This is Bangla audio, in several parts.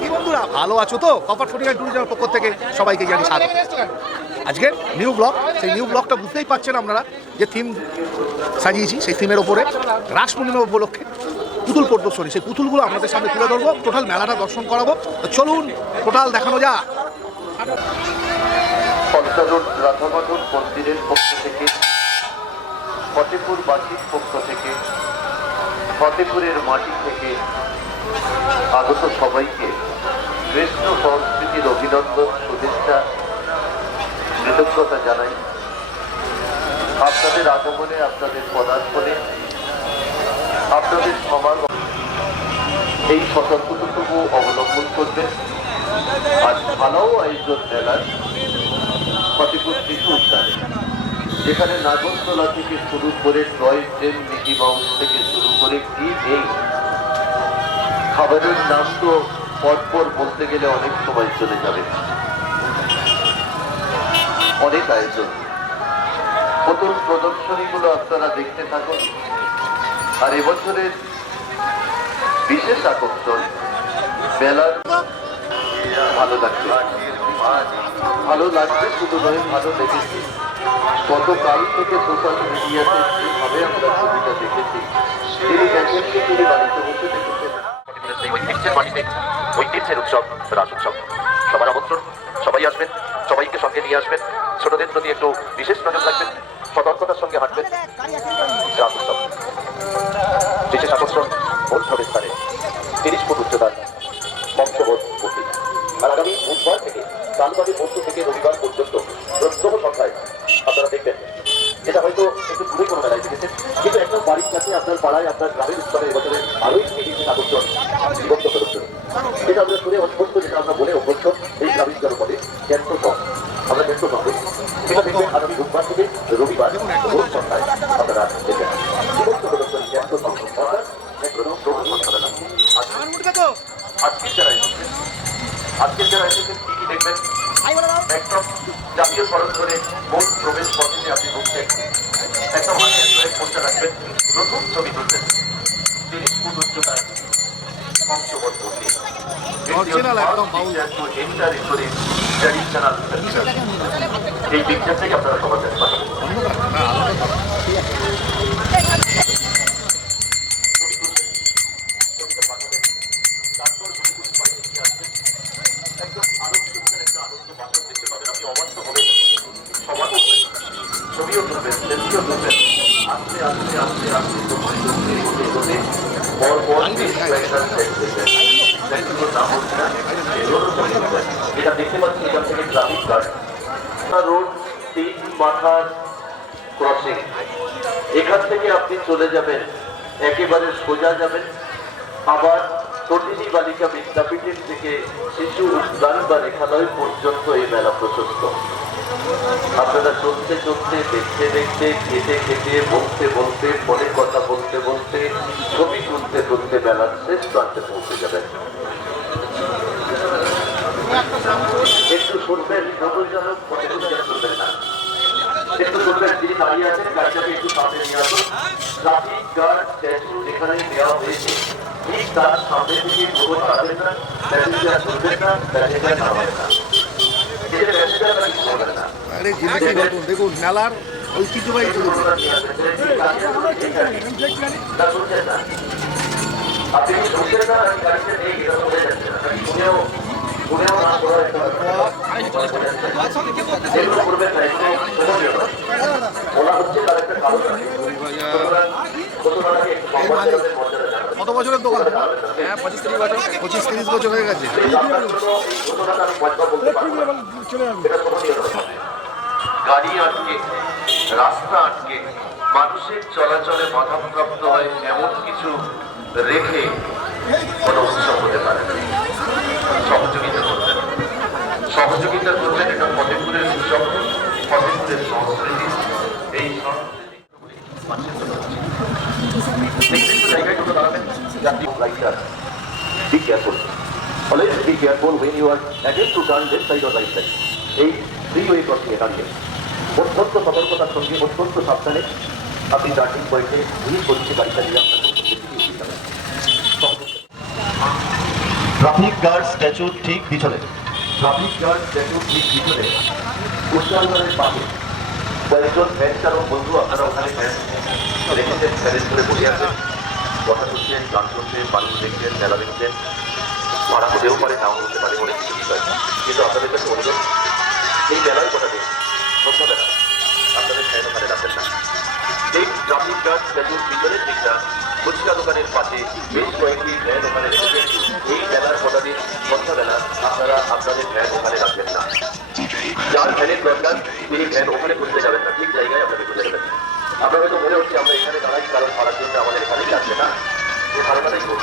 কি বন্ধুরা ভালো আছো তো? কপার ফোর্টি নাইন ট্যুরিজমের পক্ষ থেকে সবাইকে জানি স্বাগত। আজকের নিউ ব্লগ সেই নিউ ব্লগটা বুঝতেই পারছেন আপনারা যে থিম সাজিয়েছি সেই থিমের ওপরে রাস পূর্ণিমা উপলক্ষে পুতুল প্রদর্শনী। সেই পুতুলগুলো আমাদের সামনে তুলে ধরবো টোটাল মেলাটা দর্শন করাবো। তো চলুন টোটাল দেখানো যা পঞ্চারোড রাধামাধব মন্দিরের পক্ষ থেকে ফতেপুরবাসীর পক্ষ থেকে ফতেপুরের মাটি থেকে আগত সবাইকে কৃষ্ণ সংস্কৃতির অভিনন্দন, শুভেচ্ছা, কৃতজ্ঞতা জানাই। আপনাদের আগমনে, আপনাদের পদার্পণে, আপনাদের সমাগম। এই সতর্কতাটুকু অবলম্বন করবেন। আজ ভালো আয়োজন মেলার ফতেপুর শিশু উদ্যানে, যেখানে নাগরতলা থেকে শুরু করে টয় ট্রেন, মিকি মাউস থেকে শুরু করে কি নেই? খাবারের নাম তো পরপর বলতে গেলে অনেক সময় চলে যাবে। অনেক আয়োজন। নতুন প্রদর্শনীগুলো আপনারা দেখতে থাকুন। আর এবছরের বিশেষ আকর্ষণ, মেলার ভালো লাগবে ভালো লাগবে শুধু নয়, ভালো লেগেছে। গতকাল থেকে সোশ্যাল মিডিয়াতে যেভাবে আমরা ছবিটা দেখেছি তিনি বাড়িতে ঐতিহ্যের ঐতিহ্যের উৎসব, রাস উৎসব। সবার আমন্ত্রণ, সবাই আসবেন, সবাইকে সঙ্গে নিয়ে আসবেন। ছোটদের প্রতি একটু বিশেষ নজর রাখবেন, সতর্কতার সঙ্গে হাঁটবেন। রাস উৎসব। বিশেষ আকর্ষণ বৈষ্ণবের স্থানে। তিরিশ ফুট উচ্চতার মঞ্চবোধ মূর্তি। আর আগামী বুধবার থেকে কালবাড়ি পরশু থেকে রবিবার পর্যন্ত, প্রত্যহ সন্ধ্যায় আপনারা দেখবেন। যেটা হয়তো একটু দূরে কোনো মেলায় দেখেছেন। কিন্তু একদম বাড়ির কাছে আপনার পাড়ায় আপনার গ্রামের স্তরে এবছরের আরও একটি বিশেষ আকর্ষণ বিভক্ত প্রদর্শনী যেটা আমরা শুনে অভ্যস্ত যেটা আমরা বলে অভ্যস্ত এই গ্রামীণ জনপদে জ্ঞান কম। আমরা জ্ঞান কম সেটা দেখবেন আগামী বুধবার থেকে রবিবার ভোর সন্ধ্যায় আপনারা দেখবেন। বিভক্ত প্রদর্শনী জ্ঞান কম অর্থাৎ আজকের যারা এসেছেন আজকের যারা এসেছেন কি কি দেখবেন? একদম জাতীয় সড়ক ধরে মূল প্রবেশ পথে আপনি ঢুকছেন একদম হাতে একজনের ফোনটা রাখবেন প্রথম ছবি তুলবেন তিরিশ ফুট উচ্চতার পঞ্চবট মূর্তি Original একদম বাউল। এই পিকচার থেকে আপনারা সবার কাছে পাঠাবেন আস্তে আস্তে আস্তে আস্তে হতে পর পর যেটা দেখতে পাচ্ছেন এখান থেকে ট্রাফিক গার্ড রোড তিন মাথার ক্রসিং এখান থেকে আপনি চলে যাবেন। একেবারে সোজা যাবেন। আবার তটিনী বালিকা বিদ্যাপীঠের থেকে শিশু উদ্যান বা রেখালয় পর্যন্ত এই মেলা প্রশস্ত। আপনারা চলতে চলতে দেখতে দেখতে, খেতে খেতে, বলতে বলতে ফোনে কথা বলতে বলতে, ছবি তুলতে তুলতে মেলার শেষ প্রান্তে পৌঁছে যাবেন একটু শুনবেন জনজনক ফোনে তুলতে না। একটু শুনবেন, যিনি দাঁড়িয়ে আছেন, গাড়িটাকে একটু সামনে নিয়ে আসুন। ট্রাফিক গার্ড স্ট্যাচু যেখানে দেওয়া হয়েছে। ঠিক তার সামনে থেকে ছাড়াবেন না, প্যাসেঞ্জার না, প্যাসেঞ্জার নামাবেন না। আরে জিনিসই নতুন দেখুন মেলার ঐতিহ্যবাহী চুরি আপনি ঢুকছেন না আমি গাড়িতে নেই এটা চলে যাচ্ছে না শুনেও শুনেও না করার একটা যেগুলো করবেন না এগুলো সমনীয় নয়। ওরা হচ্ছে তার একটা কারণ আছে। সুতরাং সুতরাং একটু সংবাদদাতাদের মর্যাদা জানাবেন। কত বছরের দোকান পঁচিশ তিরিশ বছর হয়ে গেছে গাড়ি আটকে, রাস্তা আটকে, মানুষের চলাচলে বাধাপ্রাপ্ত হয় এমন কিছু রেখে কোনো উৎসব হতে পারে সহযোগিতা করবেন সহযোগিতা করবেন এটা ফতেপুরের উৎসব ফতেপুরের সংস্কৃতি, এই এই ফ্রি ওয়ে ক্রসিংয়ে দাঁড়িয়ে অত্যন্ত সতর্কতার সঙ্গে অত্যন্ত সাবধানে আপনি টার্নিং পয়েন্টে ধীর গতিতে গাড়িটা নিয়ে। ট্রাফিক গার্ড স্ট্যাচুর ঠিক পিছনে। ট্রাফিক গার্ড স্ট্যাচুর ঠিক পিছনে। উচ্চারণের পাশে। কয়েকজন ভ্যান চালক বন্ধু আপনারা ওখানে রেখেছেন ভ্যানের করে বসে আছেন। কথা শুনছেন গান শুনছেন মানুষ দেখছেন মেলা দেখছেন। ভাড়া হতেও পারে নাও হতে পারে অনেক কিছু বিষয়। কিন্তু আপনাদের কাছে অনুরোধ এই মেলার কথা আপনাদের ভ্যান ওখানে রাখবেন না। এই ট্রাফিক দোকানের পাশে বেশ কয়েকটি ভ্যান ওখানে রেখেছেন এই সন্ধ্যাবেলা আপনারা আপনাদের ভ্যান ওখানে রাখবেন না। যার ভ্যানের দরকার, তিনি ভ্যান ওখানে খুঁজতে যাবেন না, ঠিক জায়গায় আপনাকে খুঁজে নেবেন আপনার হয়তো মনে হচ্ছে আমরা এখানে দাঁড়াই, কারণ ভাড়ার জন্য আমাদের এখানেই লাগবে না। এই ধারণাটাই করুন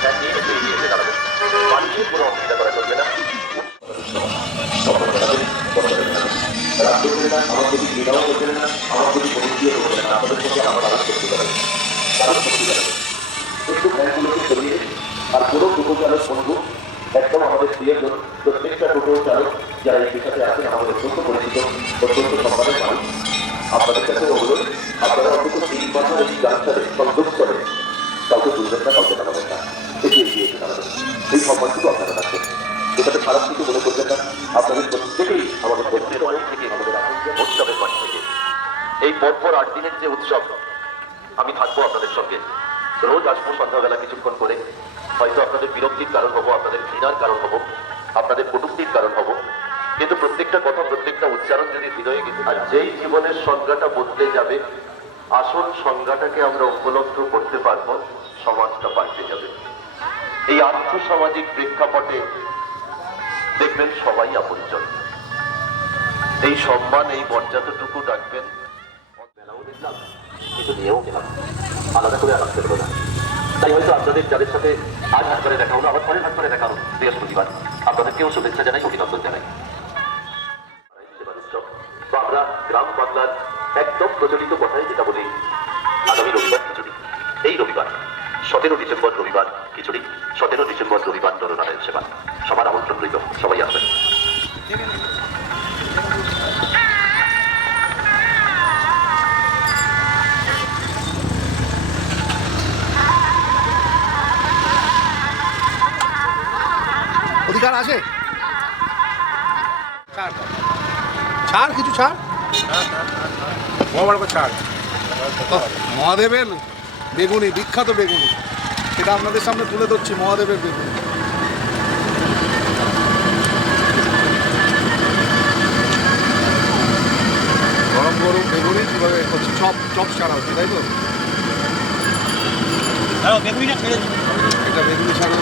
ভ্যান নিয়ে এসে এগিয়ে এসে অসুবিধা করা এই পরপর আট দিনের যে উৎসব, আমি থাকব আপনাদের সঙ্গে। রোজ আসব সন্ধ্যাবেলা কিছুক্ষণ করে। হয়তো আপনাদের বিরক্তির কারণ হব, আপনাদের ঘৃণার কারণ হব, আপনাদের কটুক্তির কারণ হব। কিন্তু প্রত্যেকটা কথা, প্রত্যেকটা উচ্চারণ যদি হৃদয়ে আর যেই জীবনের সংজ্ঞাটা বদলে যাবে, আসল সংজ্ঞাটাকে আমরা উপলব্ধ করতে পারব, সমাজটা পাল্টে যাবে। এই আর্থসামাজিক প্রেক্ষাপটে দেখবেন সবাই আপনজন। এই সম্মান, এই মর্যাদাটুকু রাখবেন কিন্তু নিয়েও গেলাম আলাদা করে আলাপ করব না তাই হয়তো আপনাদের যাদের সাথে আজ হাত করে দেখা হলো আবার পরের হাত করে দেখা হলো বৃহস্পতিবার আপনাদেরকেও শুভেচ্ছা জানাই অভিনন্দন জানাই। তো আমরা গ্রাম বাংলার একদম প্রচলিত কথাই যেটা বলি আগামী রবিবার খিচুড়ি এই রবিবার, সতেরো ডিসেম্বর রবিবার, খিচুড়ি, সতেরো অধিকার আছে? ছাড়। কিছু ছাড়। ছাড়। মহাদেবের বেগুনি বিখ্যাত বেগুনি। সেটা আপনাদের সামনে তুলে ধরছি মহাদেবের বেগুনি। গরম গরম বেগুনি কীভাবে করছি চপ চপ ছাড়া হচ্ছে তাই তো? এটা বেগুনি ছাড়া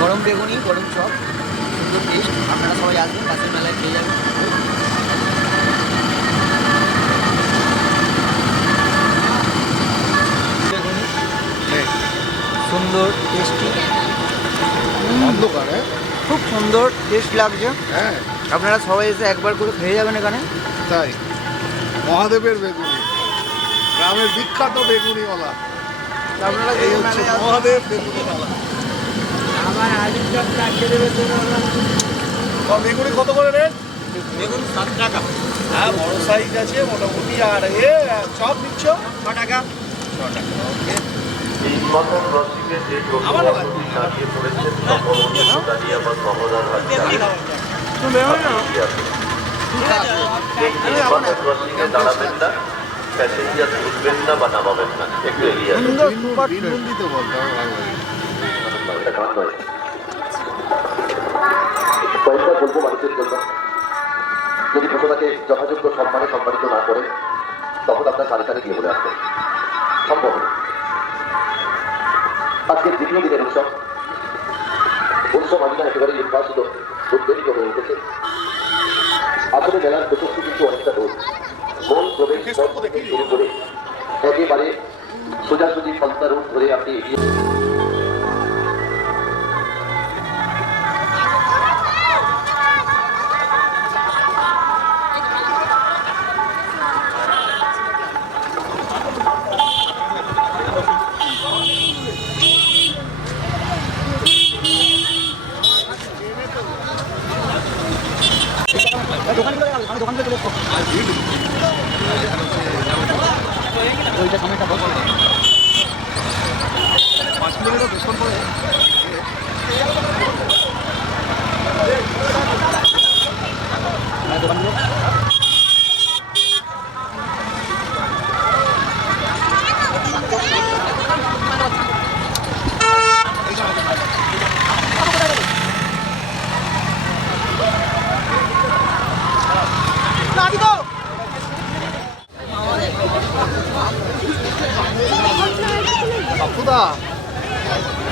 গরম বেগুনি গরম চপ সুন্দর টেস্ট আপনারা সবাই আসবেন গাছের মেলায় খেয়ে যাবেন। বেগুনি সুন্দর টেস্টি অন্ধকার হ্যাঁ? খুব সুন্দর টেস্ট লাগছে। হ্যাঁ। আপনারা সবাই এসে একবার করে খেয়ে যাবেন এখানে। তাই। মহাদেবের বেগুনি। গ্রামের বিখ্যাত বেগুনিওয়ালা। আপনারা এই হচ্ছে মহাদেব বেগুনিওয়ালা। আমার দেবে বেগুনি কত করে রেট বেগুন সাত টাকা। হ্যাঁ বড় সাইজ আছে মোটামুটি আর এ চপ নিচ্ছ ছ টাকা। ছ টাকা ওকে। দাঁড়াবেন না। প্যাসেঞ্জার উঠবেন না বা নামাবেন না একটু এগিয়ে আসুন। এটা গান নয়। কয়েকটা বলব মানুষের জন্য। যদি ঘটনাকে যথাযোগ্য সম্মানে সম্মানিত না করে তখন আপনার কানে কানে গিয়ে বলে আসবে। সম্ভব। না। আজকের দ্বিতীয় দিনের উৎসব। উৎসব আমি না একেবারে নির্বাচিত উদ্বেলিত হয়ে উঠেছে। আসলে মেলার প্রশস্তি কিন্তু অনেকটা দূর মূল প্রবেশ শুরু করে একেবারে সোজাসুজি রূপ ধরে আপনি এগিয়ে বাপুদা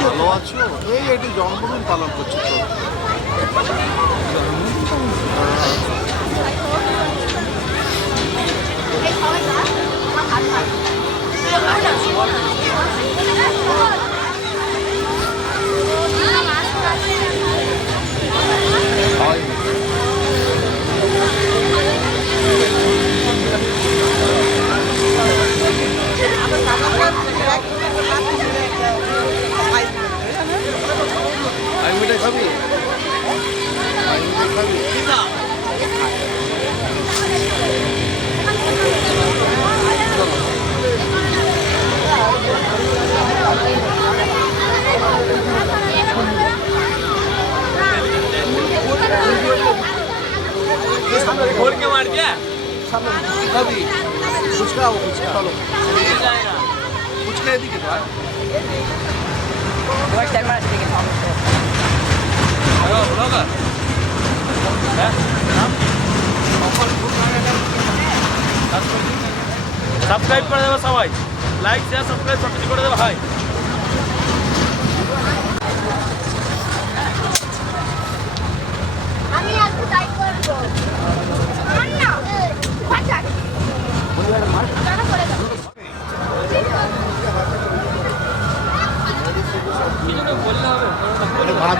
ভালো আছো এই একটু জন্মদিন পালন করছি তো। আমি খাবি ফুচকা খাব ফুচকা চলো ফুচকা এদিকে তো আয়। সাবস্ক্রাইব করে দেবে সবাই। লাইক শেয়ার সাবস্ক্রাইব সব কিছু করে দেবে। ভাই আমি আজকে তাই করব না বাচ্চা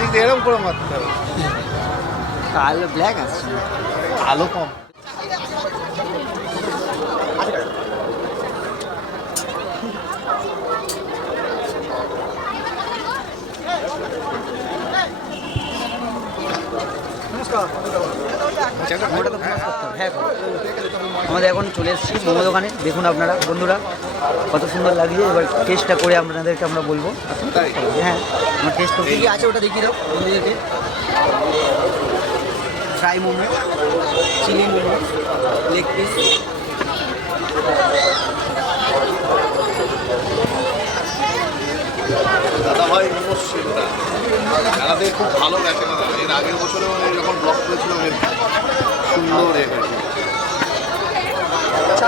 দিয়ে এরকম করে মারতে হবে কালো ব্ল্যাক আসছে আলো কম। মোমোটা তো প্রকাশ করতে হবে হ্যাঁ। আমাদের এখন চলে এসেছি মোমো দোকানে। দেখুন আপনারা বন্ধুরা কত সুন্দর লাগছে। এবার টেস্টটা করে আপনাদেরকে আমরা বলব। হ্যাঁ আমার টেস্ট কী কী আছে ওটা দেখিয়ে দাও বন্ধুদেরকে। Fry momo chilli momo leg piece দাদা ভাই নমস্কার খেলাতে খুব ভালো গেছে দাদা। এর আগের বছরে যখন ব্লক করেছিলাম সুন্দর এ হয়েছে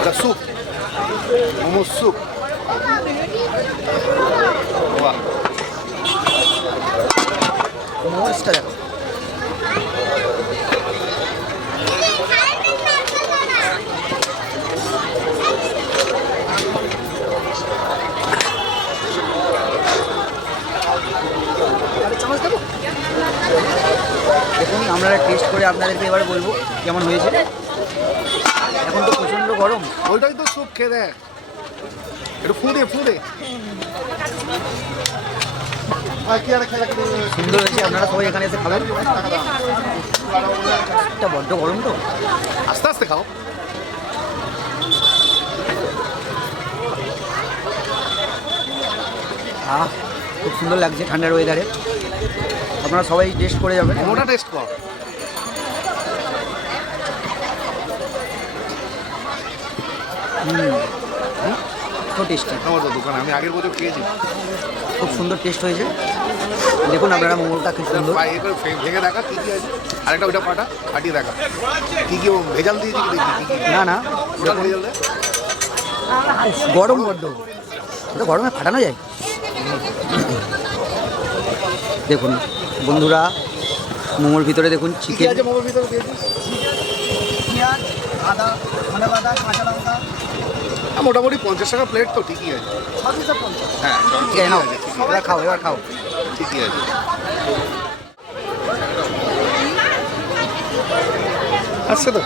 এটা স্যুপ মোমো স্যুপ বাহ মোমোসটা দেখো দেখুন আমরা টেস্ট করে আপনাদেরকে এবার বলব কেমন হয়েছে। এখন তো প্রচণ্ড গরম। ওইটাই তো স্যুপ খেয়ে দেখ। একটু ফুঁড়ে ফুঁড়ে সুন্দর হয়েছে আপনারা সবাই এখানে এসে খাবেন। এটা বড্ড গরম তো। আস্তে আস্তে খাও। আহ খুব সুন্দর লাগছে ঠান্ডার ওয়েদারে আপনারা সবাই টেস্ট করে যাবেন। মোটা টেস্ট কর। খুব টেস্টি আমার তো দোকানে আমি আগের বছর খেয়েছি। খুব সুন্দর টেস্ট হয়েছে। দেখুন আপনারা মোমোটা খুব সুন্দর। ভেঙে দেখা কি কি আছে? আরেকটা ওইটা পাটা ফাটিয়ে দেখা। কি কি ভেজাল দিয়েছি না না? গরম বড্ড। গরমে ফাটানো যায়। দেখুন বন্ধুরা মোমোর ভিতরে দেখুন চিকেন আছে মোমোর ভিতরে? দিয়েছিস হ্যাঁ, মোটামুটি পঞ্চাশ টাকা প্লেট তো ঠিকই আছে। হ্যাঁ ঠিক আছে। এবার খাও এবার খাও। ঠিকই আছে। আসছে তো?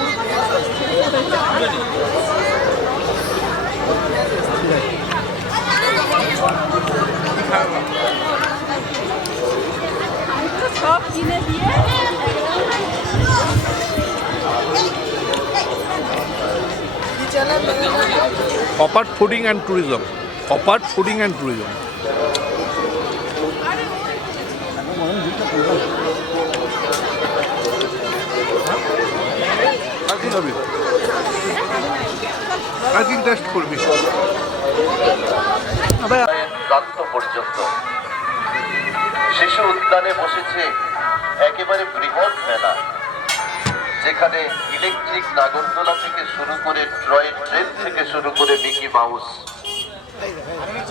সব কিনে দিয়ে Apart Fooding and Tourism Apart Fooding and Tourism আর কি খাবি আর কি টেস্ট পর্যন্ত। শিশু উদ্যানে বসেছে একেবারে বৃহৎ মেলা, যেখানে ইলেকট্রিক নাগরদোলা থেকে শুরু করে ট্রয় ট্রেন থেকে শুরু করে মিকি মাউস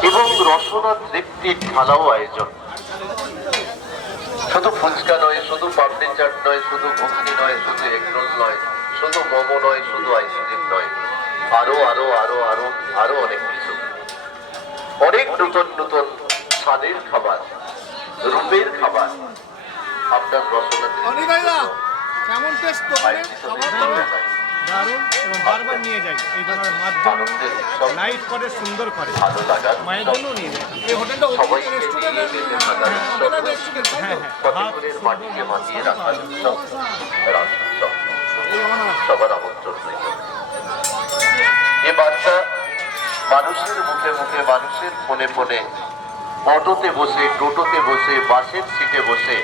এবং রসনা তৃপ্তির ঢালাও আয়োজন। শুধু ফুচকা নয় শুধু পাপড়ি চাট নয় শুধু ঘুগনি নয় শুধু এগরোল নয় শুধু মোমো নয় শুধু আইসক্রিম নয় আরও আরও আরও আরও আরও অনেক কিছু। অনেক নতুন নতুন স্বাদের খাবার রূপের খাবার। আপনার রসনা কেমন টেস্ট দোকানে খাবার দাবার দারুণ এবং বারবার নিয়ে যাই। এই ধরনের মাধ্যম লাইট করে সুন্দর করে। মায়ের জন্য নিয়ে যাই। এই হোটেলটা রেস্টুরেন্ট উৎসব উৎসব সবার আমন্ত্রণ এ বার্তা মানুষের মুখে মুখে মানুষের ফোনে ফোনে অটোতে বসে টোটোতে বসে বাসের সিটে বসে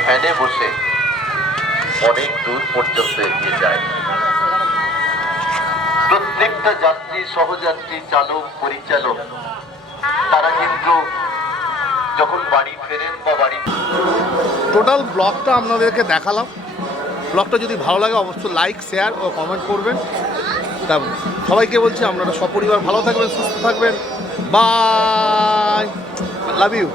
ভ্যানে বসে অনেক দূর পর্যন্ত এগিয়ে যায়। প্রত্যেকটা যাত্রী, সহযাত্রী, চালক, পরিচালক, তারা কিন্তু যখন বাড়ি ফেরেন বা বাড়ি টোটাল ব্লগটা আপনাদেরকে দেখালাম। ব্লগটা যদি ভালো লাগে, অবশ্যই লাইক শেয়ার ও কমেন্ট করবেন। তা সবাইকে বলছি, আপনারা সপরিবার ভালো থাকবেন, সুস্থ থাকবেন। By love you